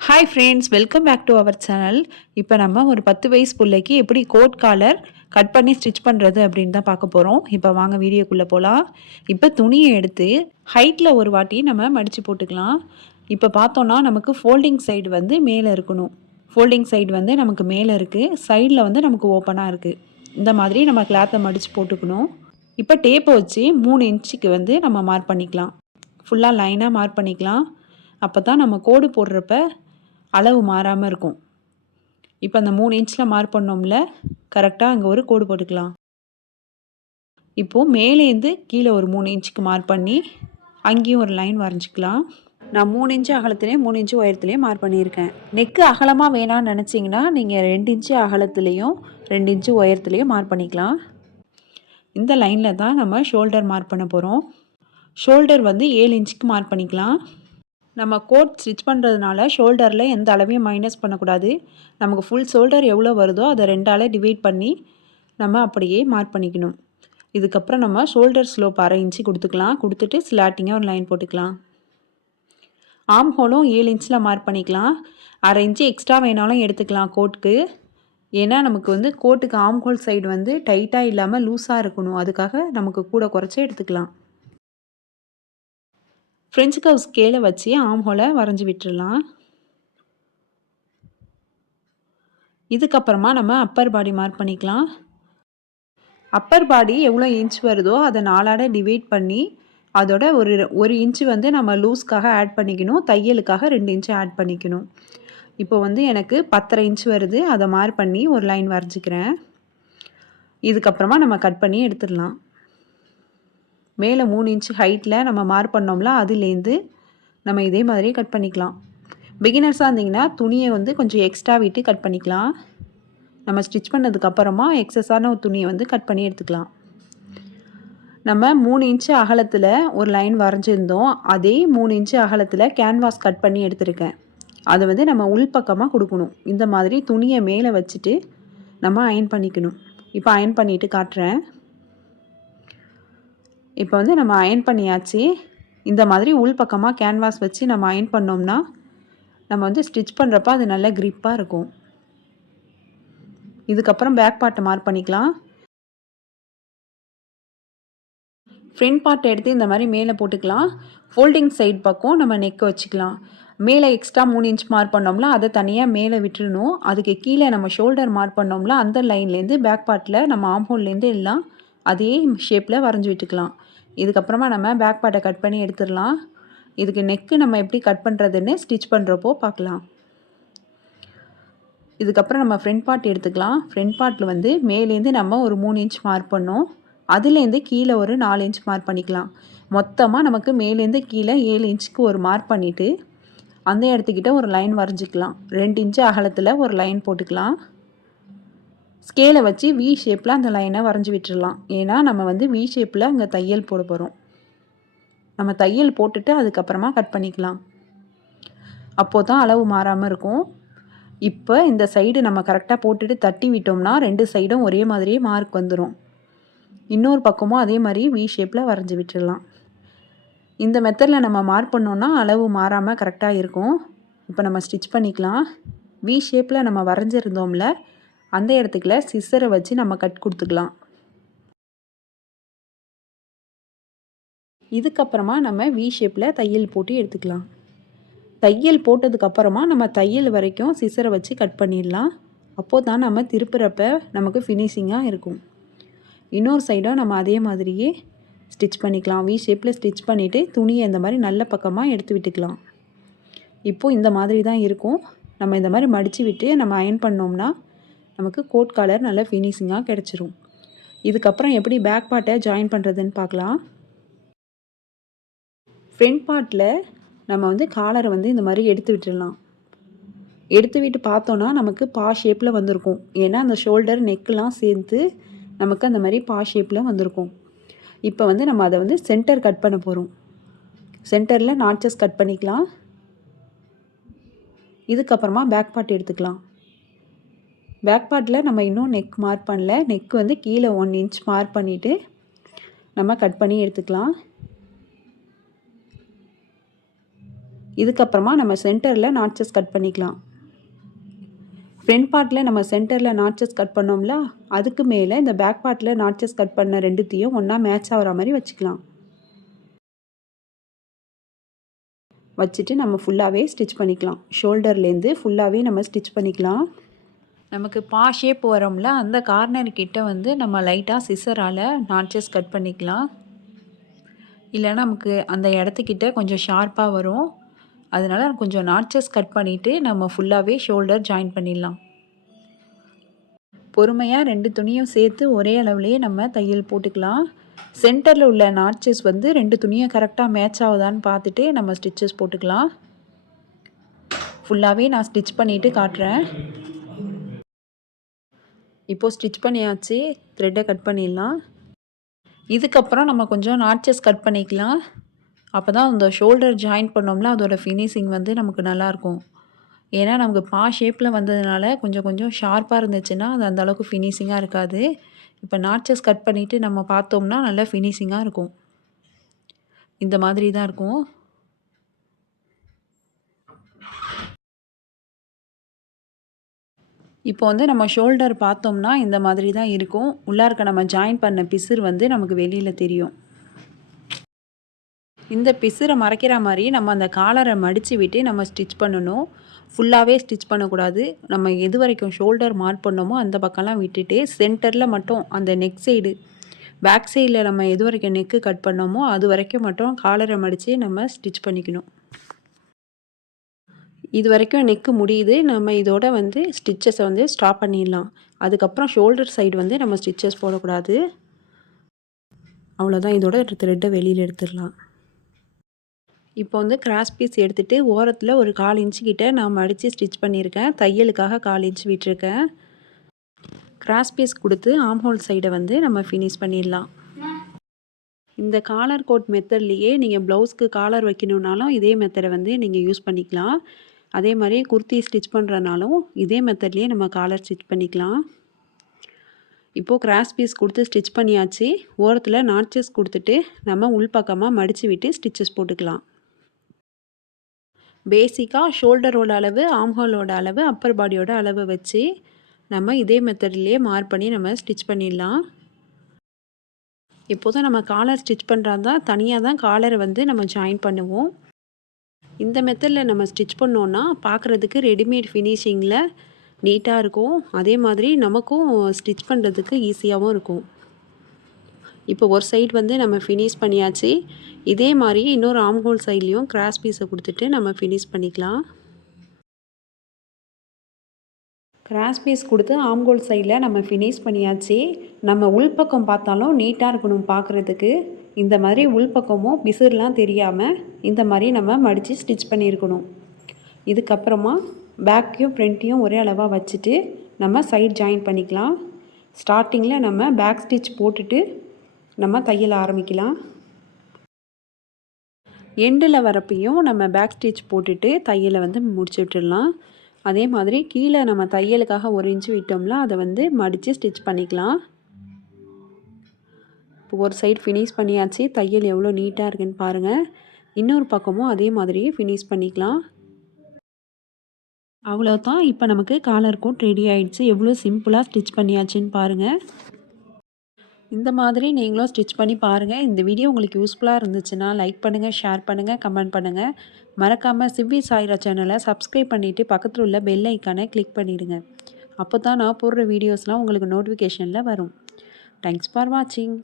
Hi friends, welcome back to our channel. இப்போ நம்ம ஒரு 10 வயசு பிள்ளைக்கு எப்படி கோட் காலர் கட் பண்ணி ஸ்டிச் பண்ணுறது அப்படின்னு தான் பார்க்க போகிறோம். இப்போ வாங்க வீடியோக்குள்ளே போகலாம். இப்போ துணியை எடுத்து ஹைட்டில் ஒரு வாட்டி நம்ம மடித்து போட்டுக்கலாம். இப்போ பார்த்தோன்னா நமக்கு ஃபோல்டிங் சைடு வந்து மேலே இருக்கணும். ஃபோல்டிங் சைடு வந்து நமக்கு மேலே இருக்குது, சைடில் வந்து நமக்கு ஓப்பனாக இருக்குது. இந்த மாதிரி நம்ம கிளாத்தை மடித்து போட்டுக்கணும். இப்போ டேப்பை வச்சு 3 இன்ச்சுக்கு வந்து நம்ம மார்க் பண்ணிக்கலாம். ஃபுல்லாக லைனாக மார்க் பண்ணிக்கலாம். அப்போ தான் நம்ம கோடு போடுறப்ப அளவு மாறாமல் இருக்கும். இப்போ அந்த 3 இன்ச்சில் மார்க் பண்ணோம்ல, கரெக்டாக அங்கே ஒரு கோடு போட்டுக்கலாம். இப்போது மேலேருந்து கீழே ஒரு 3 இன்ச்சுக்கு மார்க் பண்ணி அங்கேயும் ஒரு லைன் வரைஞ்சிக்கலாம். நான் 3 இன்ச்சு அகலத்துலேயும் 3 இன்ச்சு உயரத்துலேயும் மார்க் பண்ணியிருக்கேன். நெக்கு அகலமாக வேணான்னு நினச்சிங்கன்னா நீங்கள் 2 இன்ச்சு அகலத்துலேயும் 2 இன்ச்சு உயரத்துலேயும் மார்க் பண்ணிக்கலாம். இந்த லைனில் தான் நம்ம ஷோல்டர் மார்க் பண்ண போகிறோம். ஷோல்டர் வந்து 7 இன்ச்சுக்கு மார்க் பண்ணிக்கலாம். நம்ம கோட் ஸ்டிச் பண்ணுறதுனால ஷோல்டரில் எந்த அளவையும் மைனஸ் பண்ணக்கூடாது. நமக்கு ஃபுல் ஷோல்டர் எவ்வளோ வருதோ அதை 2ஆல் டிவைட் பண்ணி நம்ம அப்படியே மார்க் பண்ணிக்கணும். இதுக்கப்புறம் நம்ம ஷோல்டர் ஸ்லோப் 1/2 இன்ச்சு கொடுத்துக்கலாம். கொடுத்துட்டு ஸ்லாட்டிங்காக ஒரு லைன் போட்டுக்கலாம். ஆம் ஹோலும் 7 இன்ச்சில் மார்க் பண்ணிக்கலாம். 1/2 இன்ச்சு எக்ஸ்ட்ரா வேணாலும் எடுத்துக்கலாம் கோட்டுக்கு. ஏன்னா நமக்கு வந்து கோட்டுக்கு ஆம் ஹோல் சைடு வந்து டைட்டாக இல்லாமல் லூஸாக இருக்கணும். அதுக்காக நமக்கு கூட குறைச்சி எடுத்துக்கலாம். ஃப்ரெஞ்ச் கர்வ் ஸ்கேலை வச்சு ஆம் ஹோலை வரைஞ்சி விட்டுடலாம். இதுக்கப்புறமா நம்ம அப்பர் பாடி மார்க் பண்ணிக்கலாம். அப்பர் பாடி எவ்வளோ இன்ச் வருதோ அதை 4ஆல் டிவைட் பண்ணி அதோட ஒரு இன்ச்சு வந்து நம்ம லூஸ்க்காக ஆட் பண்ணிக்கணும். தையலுக்காக 2 இன்ச்சு ஆட் பண்ணிக்கணும். இப்போ வந்து எனக்கு 10.5 இன்ச் வருது. அதை மார்க் பண்ணி ஒரு லைன் வரைஞ்சிக்கிறேன். இதுக்கப்புறமா நம்ம கட் பண்ணி எடுத்துடலாம். மேலே 3 இன்ச்சு ஹைட்டில் நம்ம மார்க் பண்ணோம்ல, அதுலேருந்து நம்ம இதே மாதிரி கட் பண்ணிக்கலாம். பிகினர்ஸாக இருந்திங்கன்னா துணியை வந்து கொஞ்சம் எக்ஸ்ட்ரா விட்டு கட் பண்ணிக்கலாம். நம்ம ஸ்டிச் பண்ணதுக்கப்புறமா எக்ஸஸான ஒரு துணியை வந்து கட் பண்ணி எடுத்துக்கலாம். நம்ம 3 இன்ச்சு அகலத்தில் ஒரு லைன் வரைஞ்சிருந்தோம். அதே 3 இன்ச்சு அகலத்தில் கேன்வாஸ் கட் பண்ணி எடுத்திருக்கேன். அதை வந்து நம்ம உள்பக்கமாக கொடுக்கணும். இந்த மாதிரி துணியை மேலே வச்சுட்டு நம்ம அயன் பண்ணிக்கணும். இப்போ அயன் பண்ணிவிட்டு காட்டுறேன். இப்போ வந்து நம்ம அயன் பண்ணியாச்சு. இந்த மாதிரி உள்பக்கமாக கேன்வாஸ் வச்சு நம்ம அயன் பண்ணோம்னா நம்ம வந்து ஸ்டிச் பண்ணுறப்ப அது நல்ல க்ரிப்பாக இருக்கும். இதுக்கப்புறம் பேக் பார்ட்டை மார்க் பண்ணிக்கலாம். ஃப்ரண்ட் பார்ட் எடுத்து இந்த மாதிரி மேலே போட்டுக்கலாம். ஃபோல்டிங் சைட் பக்கம் நம்ம நெக்கை வச்சுக்கலாம். மேலே எக்ஸ்ட்ரா 3 இன்ச் மார்க் பண்ணோம்ல, அதை தனியாக மேலே விட்டுறணும். அதுக்கு கீழே நம்ம ஷோல்டர் மார்க் பண்ணோம்ல, அந்த லைன்லேருந்து பேக் பார்ட்டில் நம்ம ஆம்ஹோல்லேருந்து எல்லாம் அதே ஷேப்பில் வரைஞ்சி விட்டுக்கலாம். இதுக்கப்புறமா நம்ம பேக் பார்ட்டை கட் பண்ணி எடுத்துடலாம். இதுக்கு நெக்கு நம்ம எப்படி கட் பண்ணுறதுன்னு ஸ்டிச் பண்ணுறப்போ பார்க்கலாம். இதுக்கப்புறம் நம்ம ஃப்ரண்ட் பார்ட் எடுத்துக்கலாம். ஃப்ரண்ட் பார்ட்டில் வந்து மேலேருந்து நம்ம ஒரு 3 இன்ச் மார்க் பண்ணோம். அதுலேருந்து கீழே ஒரு 4 இன்ச் மார்க் பண்ணிக்கலாம். மொத்தமாக நமக்கு மேலேருந்து கீழே 7 இன்ச்சுக்கு ஒரு மார்க் பண்ணிவிட்டு அந்த இடத்துக்கிட்ட ஒரு லைன் வரைஞ்சிக்கலாம். 2 இன்ச்சு அகலத்தில் ஒரு லைன் போட்டுக்கலாம். ஸ்கேலை வச்சு வி ஷேப்பில் அந்த லைனை வரைஞ்சி விட்டுடலாம். ஏன்னா நம்ம வந்து வி ஷேப்பில் அங்கே தையல் போட போகிறோம். நம்ம தையல் போட்டுட்டு அதுக்கப்புறமா கட் பண்ணிக்கலாம். அப்போது தான் அளவு மாறாமல் இருக்கும். இப்போ இந்த சைடு நம்ம கரெக்டாக போட்டுட்டு தட்டி விட்டோம்னா 2 சைடும் ஒரே மாதிரியே மார்க் வந்துடும். இன்னொரு பக்கமும் அதே மாதிரி வி ஷேப்பில் வரைஞ்சி விட்டுடலாம். இந்த மெத்தடில் நம்ம மார்க் பண்ணோன்னா அளவு மாறாமல் கரெக்டாக இருக்கும். இப்போ நம்ம ஸ்டிச் பண்ணிக்கலாம். வி ஷேப்பில் நம்ம வரைஞ்சிருந்தோம்ல, அந்த இடத்துக்குள்ள சிசரை வச்சு நம்ம கட் கொடுத்துக்கலாம். இதுக்கப்புறமா நம்ம வி ஷேப்பில் தையல் போட்டு எடுத்துக்கலாம். தையல் போட்டதுக்கப்புறமா நம்ம தையல் வரைக்கும் சிசரை வச்சு கட் பண்ணிடலாம். அப்போது தான் நம்ம திருப்புறப்ப நமக்கு ஃபினிஷிங்காக இருக்கும். இன்னொரு சைடும் நம்ம அதே மாதிரியே ஸ்டிச் பண்ணிக்கலாம். வி ஷேப்பில் ஸ்டிச் பண்ணிவிட்டு துணியை இந்த மாதிரி நல்ல பக்கமாக எடுத்து விட்டுக்கலாம். இப்போது இந்த மாதிரி தான் இருக்கும். நம்ம இந்த மாதிரி மடித்து விட்டு நம்ம அயன் பண்ணோம்னா நமக்கு கோட் காலர் நல்ல ஃபினிஷிங்காக கிடச்சிரும். இதுக்கப்புறம் எப்படி பேக் பார்ட்டை ஜாயின் பண்ணுறதுன்னு பார்க்கலாம். ஃப்ரண்ட் பார்ட்டில் நம்ம வந்து காலரை வந்து இந்த மாதிரி எடுத்து விட்டுடலாம். எடுத்து விட்டு பார்த்தோன்னா நமக்கு பா ஷேப்பில் வந்திருக்கும். ஏன்னா அந்த ஷோல்டர் நெக்கெலாம் சேர்த்து நமக்கு அந்த மாதிரி பா ஷேப்பில் வந்திருக்கும். இப்போ வந்து நம்ம அதை வந்து சென்டர் கட் பண்ண போகிறோம். சென்டரில் நாட்சஸ் கட் பண்ணிக்கலாம். இதுக்கப்புறமா பேக் பார்ட் எடுத்துக்கலாம். பேக் பார்ட்டில் நம்ம இன்னும் நெக் மார்க் பண்ணல. நெக் வந்து கீழே 1 இன்ச் மார்க் பண்ணிவிட்டு நம்ம கட் பண்ணி எடுத்துக்கலாம். இதுக்கப்புறமா நம்ம சென்டரில் நாட்சஸ் கட் பண்ணிக்கலாம். ஃப்ரண்ட் பார்ட்டில் நம்ம சென்டரில் நாட்சஸ் கட் பண்ணோம்ல, அதுக்கு மேலே இந்த பேக் பார்ட்டில் நாட்சஸ் கட் பண்ண ரெண்டுத்தையும் ஒன்றா மேட்ச் ஆகிற மாதிரி வச்சுக்கலாம். வச்சுட்டு நம்ம ஃபுல்லாகவே ஸ்டிச் பண்ணிக்கலாம். ஷோல்டர்லேருந்து ஃபுல்லாகவே நம்ம ஸ்டிச் பண்ணிக்கலாம். நமக்கு பா ஷேப் வரோம்ல, அந்த கார்னர் கிட்ட வந்து நம்ம லைட்டாக சிசரால் நாட்சஸ் கட் பண்ணிக்கலாம். இல்லைன்னா நமக்கு அந்த இடத்துக்கிட்ட கொஞ்சம் ஷார்ப்பாக வரும். அதனால் கொஞ்சம் நாட்சஸ் கட் பண்ணிவிட்டு நம்ம ஃபுல்லாகவே ஷோல்டர் ஜாயின் பண்ணிடலாம். பொறுமையாக 2 துணியும் சேர்த்து ஒரே அளவுலேயே நம்ம தையல் போட்டுக்கலாம். சென்டரில் உள்ள நாட்சஸ் வந்து 2 துணியும் கரெக்டாக மேட்ச் ஆகுதான்னு பார்த்துட்டு நம்ம ஸ்டிச்சஸ் போட்டுக்கலாம். ஃபுல்லாகவே நான் ஸ்டிச் பண்ணிவிட்டு காட்டுறேன். இப்போது ஸ்டிச் பண்ணியாச்சு. த்ரெட்டை கட் பண்ணிடலாம். இதுக்கப்புறம் நம்ம கொஞ்சம் நாட்சஸ் கட் பண்ணிக்கலாம். அப்போ தான் அந்த ஷோல்டர் ஜாயின் பண்ணோம்ல, அதோட ஃபினிஷிங் வந்து நமக்கு நல்லாயிருக்கும். ஏன்னா நமக்கு பா ஷேப்பில் வந்ததுனால கொஞ்சம் ஷார்ப்பாக இருந்துச்சுன்னா அது அந்தளவுக்கு ஃபினிஷிங்காக இருக்காது. இப்போ நாட்சஸ் கட் பண்ணிவிட்டு நம்ம பார்த்தோம்னா நல்லா ஃபினிஷிங்காக இருக்கும். இந்த மாதிரி தான் இருக்கும். இப்போ வந்து நம்ம ஷோல்டர் பார்த்தோம்னா இந்த மாதிரி தான் இருக்கும். உள்ளார்க்க நம்ம ஜாயின் பண்ண பிசுறு வந்து நமக்கு வெளியில் தெரியும். இந்த பிசுரை மறைக்கிற மாதிரி நம்ம அந்த காலரை மடித்து விட்டு நம்ம ஸ்டிச் பண்ணணும். ஃபுல்லாகவே ஸ்டிச் பண்ணக்கூடாது. நம்ம எது வரைக்கும் ஷோல்டர் மார்க் பண்ணோமோ அந்த பக்கம்லாம் விட்டுட்டு சென்டரில் மட்டும் அந்த நெக் சைடு பேக் சைடில் நம்ம எது வரைக்கும் நெக்கு கட் பண்ணோமோ அது வரைக்கும் மட்டும் காலரை மடித்து நம்ம ஸ்டிச் பண்ணிக்கணும். இது வரைக்கும் நெக்கு முடியுது. நம்ம இதோட வந்து ஸ்டிச்சஸை வந்து ஸ்டாப் பண்ணிடலாம். அதுக்கப்புறம் ஷோல்டர் சைடு வந்து நம்ம ஸ்டிச்சஸ் போடக்கூடாது. அவ்வளோதான். இதோட த்ரெட்டை வெளியில் எடுத்துடலாம். இப்போ வந்து கிராஸ் பீஸ் எடுத்துகிட்டு ஓரத்தில் ஒரு 1/4 இன்ச்சு கிட்ட நான் மடித்து ஸ்டிச் பண்ணியிருக்கேன். தையலுக்காக 1/4 இன்ச் விட்டுருக்கேன். கிராஸ் பீஸ் கொடுத்து ஆம் ஹோல் சைடை வந்து நம்ம ஃபினிஷ் பண்ணிடலாம். இந்த காலர் கோட் மெத்தட்லேயே நீங்கள் ப்ளவுஸ்க்கு காலர் வைக்கணுன்னாலும் இதே மெத்தடை வந்து நீங்கள் யூஸ் பண்ணிக்கலாம். அதே மாதிரி குர்த்தி ஸ்டிச் பண்ணுறனாலும் இதே மெத்தட்லேயே நம்ம காலர் ஸ்டிச் பண்ணிக்கலாம். இப்போது கிராஸ் பீஸ் கொடுத்து ஸ்டிச் பண்ணியாச்சு. ஓரத்தில் நாட்சஸ் கொடுத்துட்டு நம்ம உள்பக்கமாக மடித்து விட்டு ஸ்டிச்சஸ் போட்டுக்கலாம். பேசிக்காக ஷோல்டரோட அளவு, ஆம்ஹோலோட அளவு, அப்பர் பாடியோட அளவு வச்சு நம்ம இதே மெத்தட்லேயே மார்க் பண்ணி நம்ம ஸ்டிச் பண்ணிடலாம். எப்போதும் நம்ம காலர் ஸ்டிச் பண்ணுறதா தனியாக தான் காலரை வந்து நம்ம ஜாயின் பண்ணுவோம். இந்த மெத்தடில் நம்ம ஸ்டிச் பண்ணோன்னா பார்க்குறதுக்கு ரெடிமேட் ஃபினிஷிங்கில் நீட்டாக இருக்கும். அதே மாதிரி நமக்கும் ஸ்டிச் பண்ணுறதுக்கு ஈஸியாகவும் இருக்கும். இப்போ ஒரு சைடு வந்து நம்ம ஃபினிஷ் பண்ணியாச்சு. இதே மாதிரி இன்னொரு ஆம்ஹோல் சைட்லேயும் கிராஸ் பீஸை கொடுத்துட்டு நம்ம ஃபினிஷ் பண்ணிக்கலாம். கிராஸ் பீஸ் கொடுத்து ஆம்ஹோல் சைடில் நம்ம ஃபினிஷ் பண்ணியாச்சு. நம்ம உள்பக்கம் பார்த்தாலும் நீட்டாக இருக்கணும் பார்க்குறதுக்கு. இந்த மாதிரி உள்பக்கமும் பிசுறுலாம் தெரியாமல் இந்த மாதிரி நம்ம மடித்து ஸ்டிச் பண்ணியிருக்கணும். இதுக்கப்புறமா பேக்கையும் ஃப்ரண்ட்டையும் ஒரே அளவாக வச்சுட்டு நம்ம சைட் ஜாயின் பண்ணிக்கலாம். ஸ்டார்டிங்கில் நம்ம பேக் ஸ்டிச் போட்டுட்டு நம்ம தையல் ஆரம்பிக்கலாம். எண்டில் வரப்பையும் நம்ம பேக் ஸ்டிச் போட்டுட்டு தையலை வந்து முடிச்சு விட்டுடலாம். அதே மாதிரி கீழே நம்ம தையலுக்காக 1 இன்ச்சு விட்டோம்ல, அதை வந்து மடித்து ஸ்டிச் பண்ணிக்கலாம். இப்போ ஒரு சைடு ஃபினிஷ் பண்ணியாச்சு. தையல் எவ்வளோ நீட்டாக இருக்குன்னு பாருங்கள். இன்னொரு பக்கமும் அதே மாதிரி ஃபினிஷ் பண்ணிக்கலாம். அவ்வளோதான். இப்போ நமக்கு காலர் கோட் ரெடி ஆகிடுச்சு. எவ்வளோ சிம்பிளாக ஸ்டிச் பண்ணியாச்சுன்னு பாருங்கள். இந்த மாதிரி நீங்களும் ஸ்டிச் பண்ணி பாருங்கள். இந்த வீடியோ உங்களுக்கு யூஸ்ஃபுல்லாக இருந்துச்சுன்னா லைக் பண்ணுங்கள், ஷேர் பண்ணுங்கள், கமெண்ட் பண்ணுங்கள். மறக்காமல் சிவ்வி சாய்ரா சேனலை சப்ஸ்கிரைப் பண்ணிவிட்டு பக்கத்தில் உள்ள பெல் ஐக்கானை கிளிக் பண்ணிவிடுங்க. அப்போ தான் நான் போடுற வீடியோஸ்லாம் உங்களுக்கு நோட்டிஃபிகேஷனில் வரும். தேங்க்ஸ் ஃபார் வாட்சிங்.